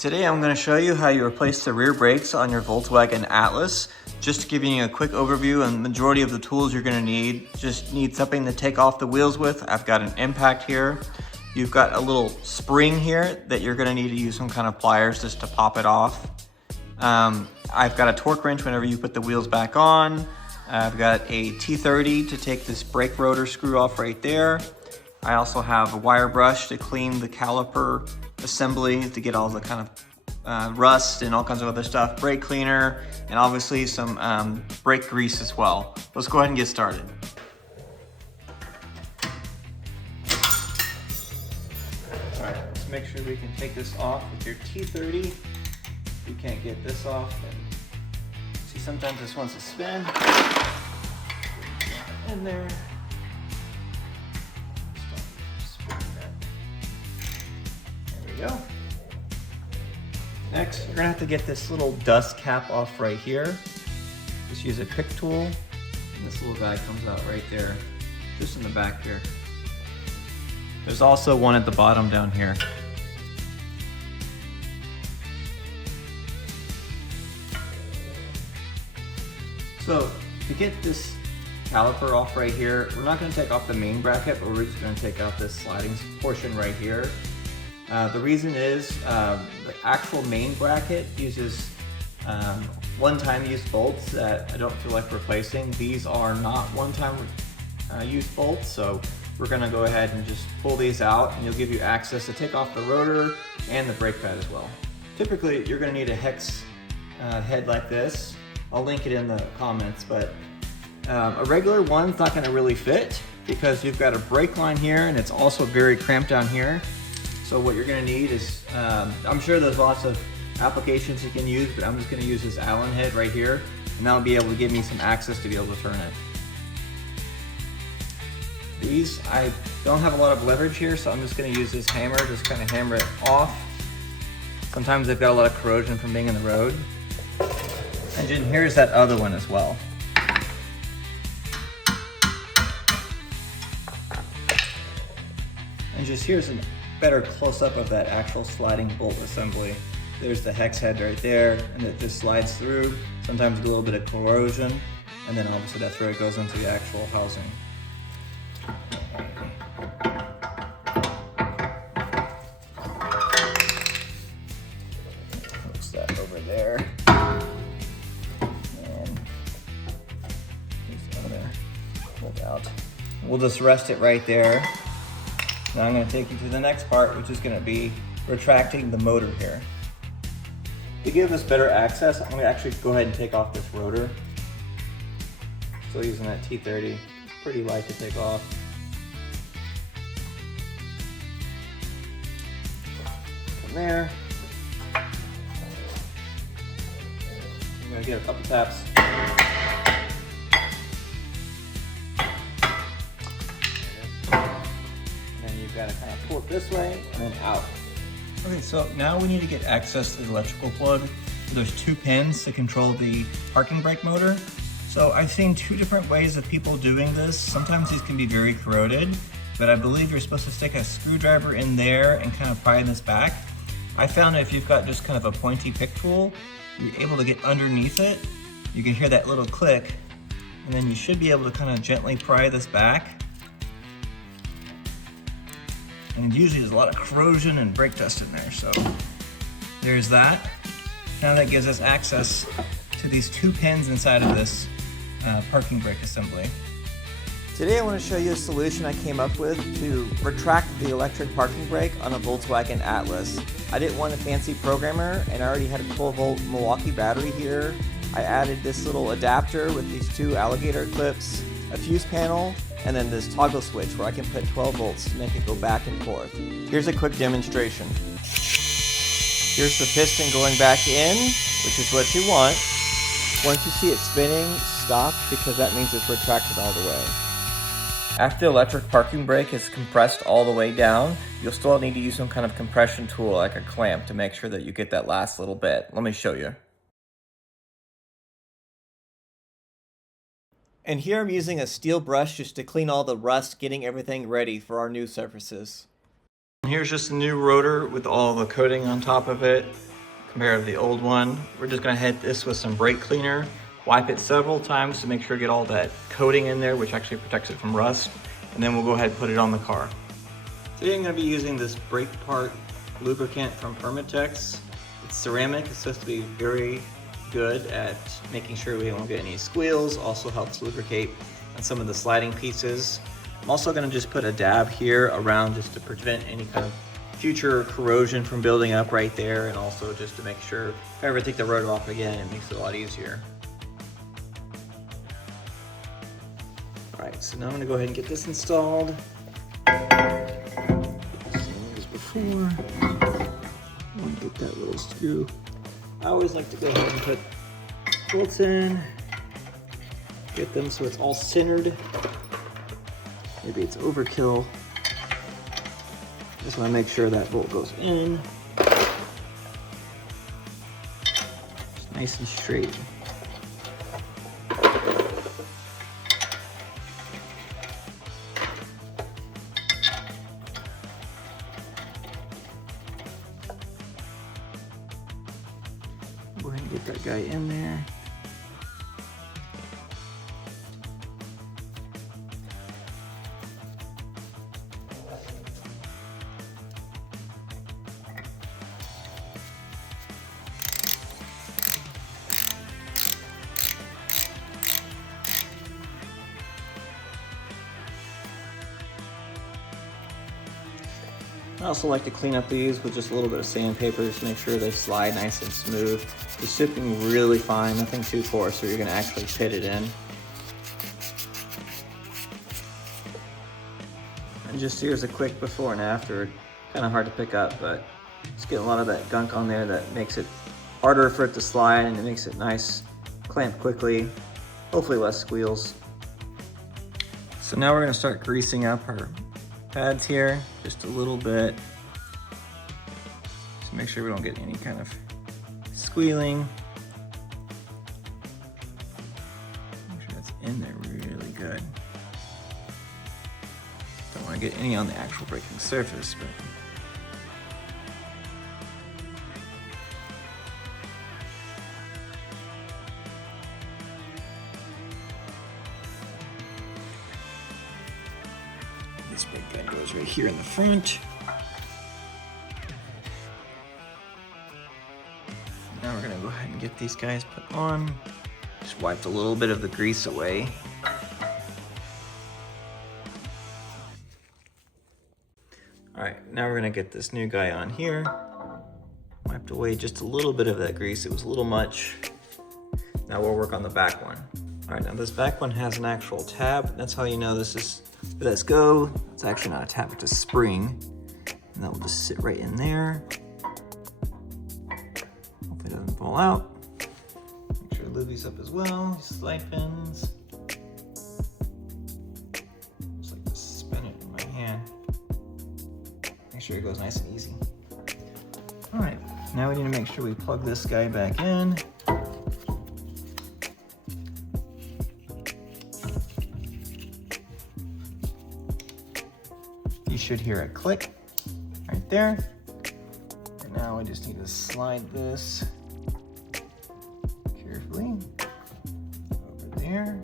Today I'm going to show you how you replace the rear brakes on your Volkswagen Atlas. Just to give you a quick overview on the majority of the tools you're going to need. Just need something to take off the wheels with. I've got an impact here. You've got a little spring here that you're going to need to use some kind of pliers just to pop it off. I've got a torque wrench whenever you put the wheels back on. I've got a T30 to take this brake rotor screw off right there. I also have a wire brush to clean the caliper assembly to get all the kind of rust and all kinds of other stuff, brake cleaner, and obviously some brake grease as well. Let's go ahead and get started. All right, let's make sure we can take this off with your T30. If you can't get this off, then see sometimes this wants to spin. In there. Go. Next, you're gonna have to get this little dust cap off right here. Just use a pick tool, and this little guy comes out right there, just in the back here. There's also one at the bottom down here. So, to get this caliper off right here, we're not gonna take off the main bracket, but we're just gonna take out this sliding portion right here. The reason is the actual main bracket uses one-time use bolts that I don't feel like replacing. These are not one-time use bolts, so we're going to go ahead and just pull these out, and it'll give you access to take off the rotor and the brake pad as well. Typically, you're going to need a hex head like this. I'll link it in the comments, but a regular one's not going to really fit because you've got a brake line here, and it's also very cramped down here. So what you're gonna need is, I'm sure there's lots of applications you can use, but I'm just gonna use this Allen head right here, and that'll be able to give me some access to be able to turn it. These, I don't have a lot of leverage here, so I'm just gonna use this hammer, just kind of hammer it off. Sometimes they've got a lot of corrosion from being in the road. And then here's that other one as well. And just here's a better close-up of that actual sliding bolt assembly. There's the hex head right there, and it just slides through. Sometimes a little bit of corrosion, and then obviously that's where it goes into the actual housing. Fix that over there. And this other pulled out. We'll just rest it right there. Now I'm going to take you to the next part, which is going to be retracting the motor here. To give us better access, I'm going to actually go ahead and take off this rotor. Still using that T30, pretty light to take off. From there, I'm going to get a couple taps. You've got to kind of pull it this way and then out. Okay, so now we need to get access to the electrical plug. So there's two pins to control the parking brake motor. So I've seen two different ways of people doing this. Sometimes these can be very corroded, but I believe you're supposed to stick a screwdriver in there and kind of pry this back. I found that if you've got just kind of a pointy pick tool, you're able to get underneath it. You can hear that little click, and then you should be able to kind of gently pry this back. And usually there's a lot of corrosion and brake dust in there, so there's that. Now that gives us access to these two pins inside of this parking brake assembly. Today I want to show you a solution I came up with to retract the electric parking brake on a Volkswagen Atlas. I didn't want a fancy programmer, and I already had a 12-volt Milwaukee battery here. I added this little adapter with these two alligator clips, a fuse panel, and then this toggle switch where I can put 12 volts to make it go back and forth. Here's a quick demonstration. Here's the piston going back in, which is what you want. Once you see it spinning, stop, because that means it's retracted all the way. After the electric parking brake is compressed all the way down, you'll still need to use some kind of compression tool like a clamp to make sure that you get that last little bit. Let me show you. And here I'm using a steel brush just to clean all the rust, getting everything ready for our new surfaces. Here's just a new rotor with all the coating on top of it. compared to the old one. We're just gonna hit this with some brake cleaner, wipe it several times to make sure to get all that coating in there, which actually protects it from rust, and then we'll go ahead and put it on the car. Today I'm gonna be using this brake part lubricant from Permatex. It's ceramic, it's supposed to be very good at making sure we don't get any squeals, also helps lubricate on some of the sliding pieces. I'm also gonna just put a dab here around just to prevent any kind of future corrosion from building up right there, and also just to make sure if I ever take the rotor off again, it makes it a lot easier. All right, so now I'm gonna go ahead and get this installed. Same as before. I'm gonna get that little screw. I always like to go ahead and put bolts in, get them so it's all centered. Maybe it's overkill. Just want to make sure that bolt goes in. Just nice and straight. Go ahead and get that guy in there. I also like to clean up these with just a little bit of sandpaper just to make sure they slide nice and smooth. The shipping really fine, nothing too coarse, so you're gonna actually fit it in. And just here's a quick before and after. Kind of hard to pick up, but just get a lot of that gunk on there that makes it harder for it to slide, and it makes it nice, clamp quickly, hopefully less squeals. So now we're gonna start greasing up our pads here, just a little bit. Just make sure we don't get any kind of squealing. Make sure that's in there really good. Don't want to get any on the actual braking surface, but this brake pad goes right here in the front. Now we're gonna go ahead and get these guys put on. Just wiped a little bit of the grease away. All right, now we're gonna get this new guy on here. Wiped away just a little bit of that grease. It was a little much. Now we'll work on the back one. All right, now this back one has an actual tab. That's how you know this is let's go. It's actually not a tab, it's a spring. And that will just sit right in there. Hopefully it doesn't fall out. Make sure it lubes up as well. These slide pins. Just like to spin it in my hand. Make sure it goes nice and easy. All right, now we need to make sure we plug this guy back in. You should hear a click right there. And now we just need to slide this carefully over there. And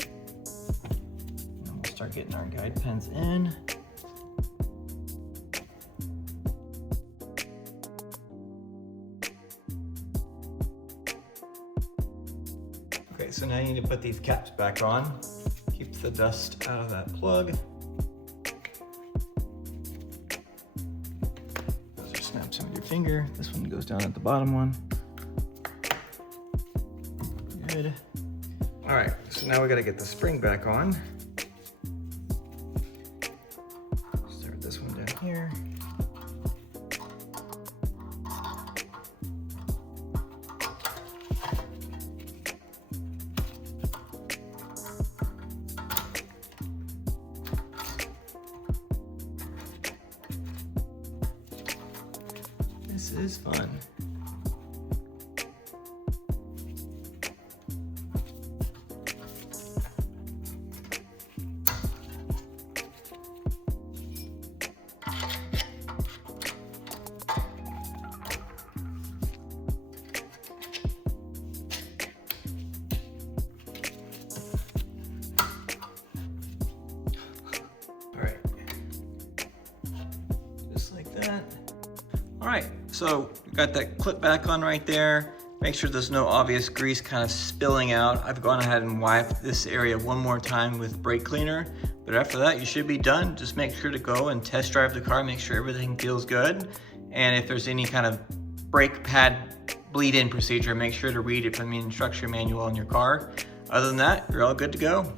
then we'll start getting our guide pins in. Okay, so now you need to put these caps back on. Keeps the dust out of that plug. Snap some with your finger. This one goes down at the bottom one. Good. All right, so now we gotta get the spring back on. Start this one down here. This is fun. All right, so we got that clip back on right there. Make sure there's no obvious grease kind of spilling out. I've gone ahead and wiped this area one more time with brake cleaner, but after that you should be done. Just make sure to go and test drive the car, make sure everything feels good. And if there's any kind of brake pad bleed-in procedure, make sure to read it from the instruction manual on your car. Other than that, you're all good to go.